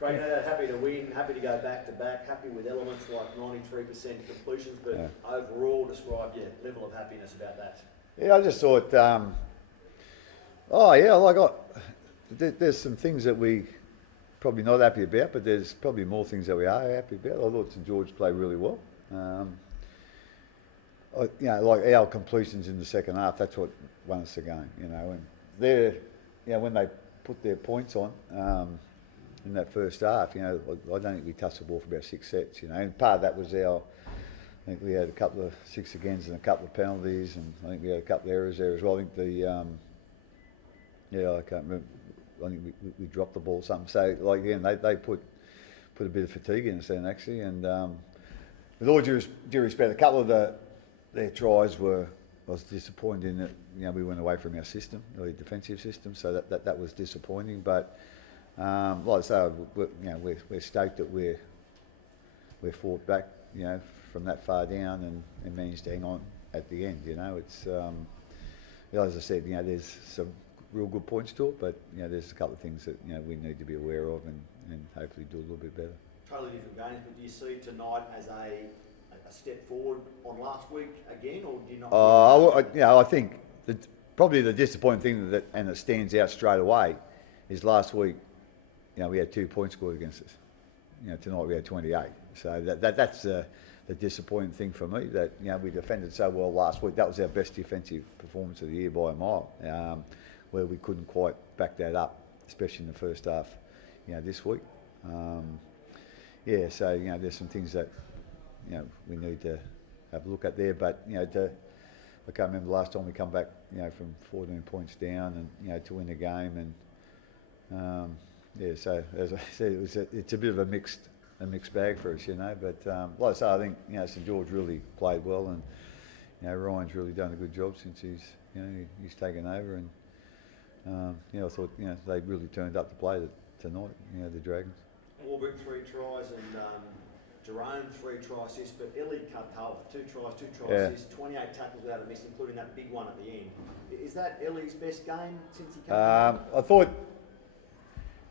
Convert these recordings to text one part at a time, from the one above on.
Great, happy to win, happy to go back to back, happy with elements like 93% completions, but overall describe your level of happiness about that. Yeah, I just thought, there's some things that we probably not happy about, but there's probably more things that we are happy about. I thought St George played really well. Like our completions in the second half, that's what won us the game, and when they put their points on, in that first half, I don't think we touched the ball for about 6 sets, and part of that was I think we had a couple of 6 agains and a couple of penalties, and I think we had a couple of errors there as well. I think I can't remember. I think we dropped the ball or something. So they put a bit of fatigue in us then actually, and with all due respect, a couple of their tries I was disappointed in that we went away from our system, the defensive system. So that was disappointing. But like I say, we're stoked that we're fought back, from that far down and managed to hang on at the end. It's as I said, there's some real good points to it, but there's a couple of things that we need to be aware of and hopefully do a little bit better. Totally different games, but do you see tonight as a step forward on last week again, or do you not? I think probably the disappointing thing that it stands out straight away is last week. We had 2 points scored against us. Tonight we had 28. So that's the disappointing thing for me, that we defended so well last week. That was our best defensive performance of the year by a mile. Where we couldn't quite back that up, especially in the first half, this week. So there's some things that we need to have a look at there. But I can't remember the last time we come back, from 14 points down and to win the game. And so as I said, it's a bit of a mixed bag for us, But like I say, I think St George really played well, and Ryan's really done a good job since he's taken over. And I thought they really turned up to play tonight. The Dragons. Warbrick 3 tries and Jerome 3 try assists, but Ellie Kartal 2 try assists, 28 tackles without a miss, including that big one at the end. Is that Ellie's best game since he came? I thought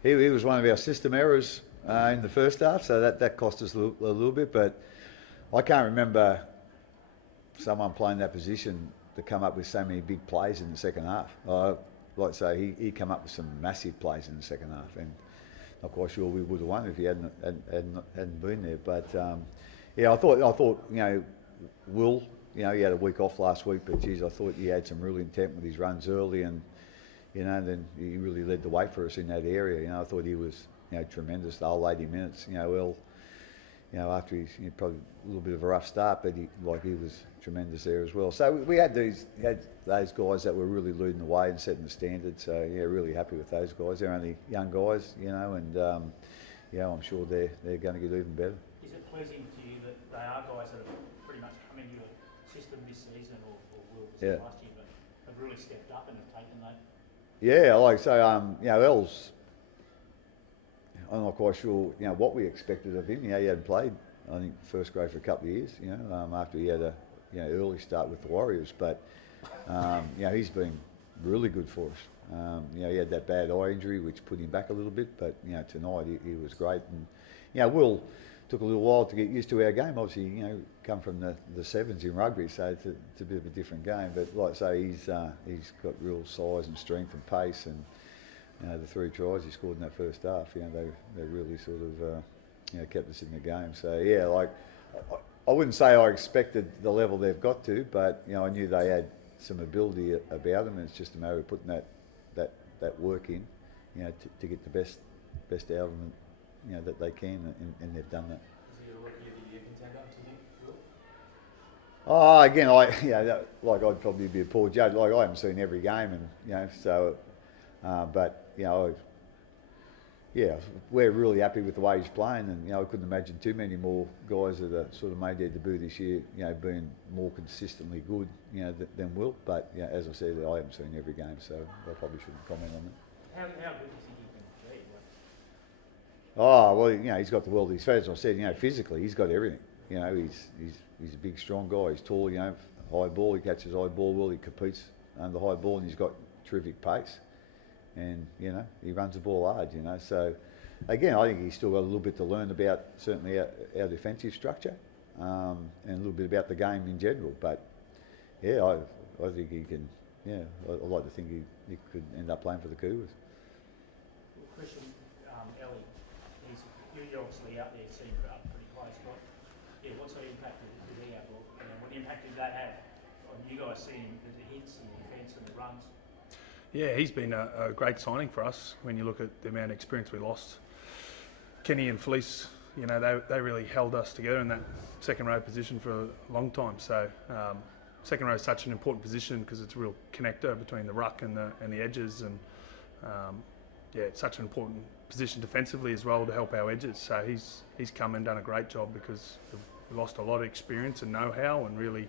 he was one of our system errors in the first half, so that cost us a little bit. But I can't remember someone playing that position to come up with so many big plays in the second half. Like I say, he came up with some massive plays in the second half, and not quite sure we would have won if he hadn't been there. But I thought Will, he had a week off last week, but geez, I thought he had some real intent with his runs early, and then he really led the way for us in that area. I thought he was tremendous the whole 80 minutes. After he's probably a little bit of a rough start, but he was tremendous there as well. So we had those guys that were really leading the way and setting the standard. So really happy with those guys. They're only young guys, and I'm sure they're going to get even better. Is it pleasing to you that they are guys that have pretty much come into your system this season, or last year, but have really stepped up and have taken that? Yeah, like so, Els. I'm not quite sure, what we expected of him. He hadn't played, I think, first grade for a couple of years. After he had a early start with the Warriors, but he's been really good for us. He had that bad eye injury which put him back a little bit, but tonight he was great. And Will took a little while to get used to our game. Obviously, come from the sevens in rugby, so it's a bit of a different game. But like I say, he's got real size and strength and pace, and the 3 tries he scored in that first half, they really sort of kept us in the game. So I wouldn't say I expected the level they've got to, but I knew they had some ability about them, and it's just a matter of putting that work in, to get the best out of them, that they can, and they've done that. Is he a rookie of the year contender, do you think, Will? Again, I'd probably be a poor judge. I haven't seen every game, and so. But we're really happy with the way he's playing, and I couldn't imagine too many more guys that have sort of made their debut this year, being more consistently good, than Will. But as I said, I haven't seen every game, so I probably shouldn't comment on that. How good do you think he can be? Oh well, he's got the world at his feet. As I said, physically he's got everything. He's a big, strong guy. He's tall, high ball. He catches high ball well. He competes under high ball, and he's got terrific pace. And he runs the ball hard, so again, I think he's still got a little bit to learn about certainly our defensive structure and a little bit about the game in general. But yeah, I think he can. Yeah, I like to think he could end up playing for the Cougars. Well, Christian, Ellie, you're obviously out there seeing up pretty close, but yeah, what sort of impact did he have? Or, what impact did that have on you guys seeing the hits and the defence and the runs? Yeah, he's been a great signing for us when you look at the amount of experience we lost. Kenny and Felice, they really held us together in that second row position for a long time. So second row is such an important position because it's a real connector between the ruck and the edges, and it's such an important position defensively as well to help our edges. So he's come and done a great job because we lost a lot of experience and know-how and really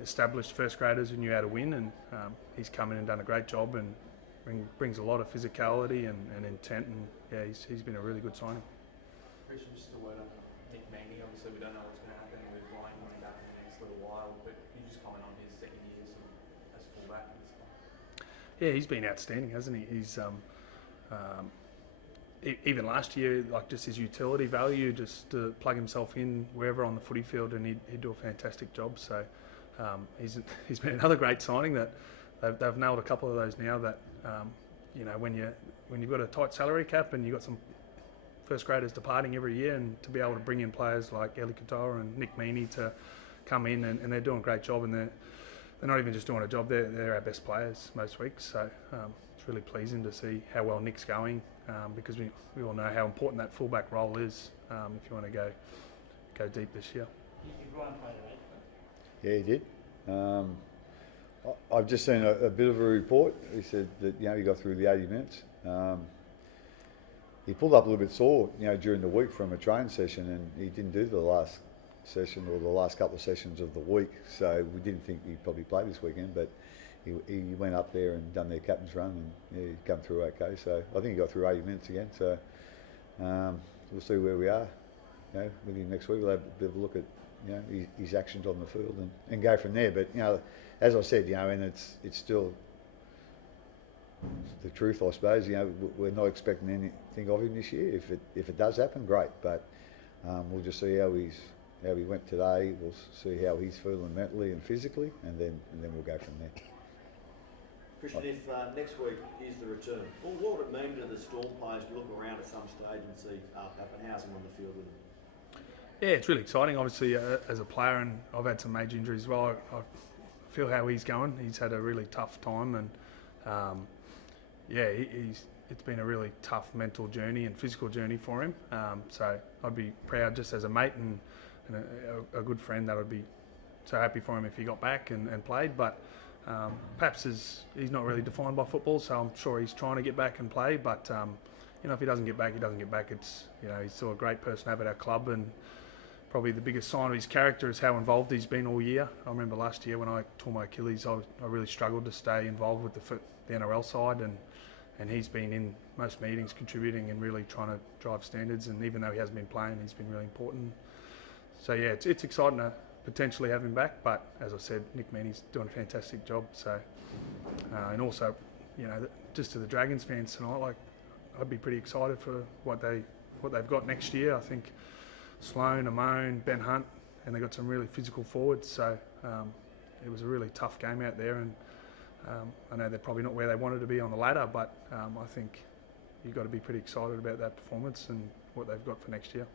established first graders who knew how to win, and he's come in and done a great job and brings a lot of physicality and intent, and yeah, he's been a really good signing. Christian, just a word on Nick Meaney. Obviously, we don't know what's going to happen with Ryan coming back in the next little while, but can you just comment on his second year as fullback and stuff? Yeah, he's been outstanding, hasn't he? He's even last year, like just his utility value, just to plug himself in wherever on the footy field, and he'd do a fantastic job. So he's been another great signing that they've nailed a couple of those now. That when you've got a tight salary cap and you've got some first graders departing every year, and to be able to bring in players like Eli Katoa and Nick Meaney to come in, and they're doing a great job, and they're not even just doing a job, they're our best players most weeks. So it's really pleasing to see how well Nick's going, because we all know how important that fullback role is if you want to go deep this year. Did Ryan play today? Yeah, he did. I've just seen a bit of a report. He said that he got through the 80 minutes. He pulled up a little bit sore, during the week from a training session, and he didn't do the last session or the last couple of sessions of the week. So we didn't think he'd probably play this weekend, but he went up there and done their captain's run, and he come through okay. So I think he got through 80 minutes again. So we'll see where we are. With him next week, we'll have a bit of a look at his actions on the field and go from there. But as I said, and it's still the truth, I suppose. We're not expecting anything of him this year. If it does happen, great. But we'll just see how he went today. We'll see how he's feeling mentally and physically, and then we'll go from there. Christian, if next week is the return, what would it mean to the Storm players to look around at some stage and see Pappenhausen on the field with them? Yeah, it's really exciting. Obviously, as a player, and I've had some major injuries as well. I feel how he's going. He's had a really tough time, and it's been a really tough mental journey and physical journey for him. So I'd be proud, just as a mate and a good friend, that I'd be so happy for him if he got back and played. But perhaps he's not really defined by football, so I'm sure he's trying to get back and play. But if he doesn't get back, he doesn't get back. It's he's still a great person to have at our club, and probably the biggest sign of his character is how involved he's been all year. I remember last year when I tore my Achilles, I really struggled to stay involved with the NRL side, and he's been in most meetings contributing and really trying to drive standards. And even though he hasn't been playing, he's been really important. So yeah, it's exciting to potentially have him back. But as I said, Nick Meaney's doing a fantastic job. So and also, just to the Dragons fans tonight, I'd be pretty excited for what they've got next year. I think Sloan, Amone, Ben Hunt, and they've got some really physical forwards. So it was a really tough game out there, and I know they're probably not where they wanted to be on the ladder, but I think you've got to be pretty excited about that performance and what they've got for next year.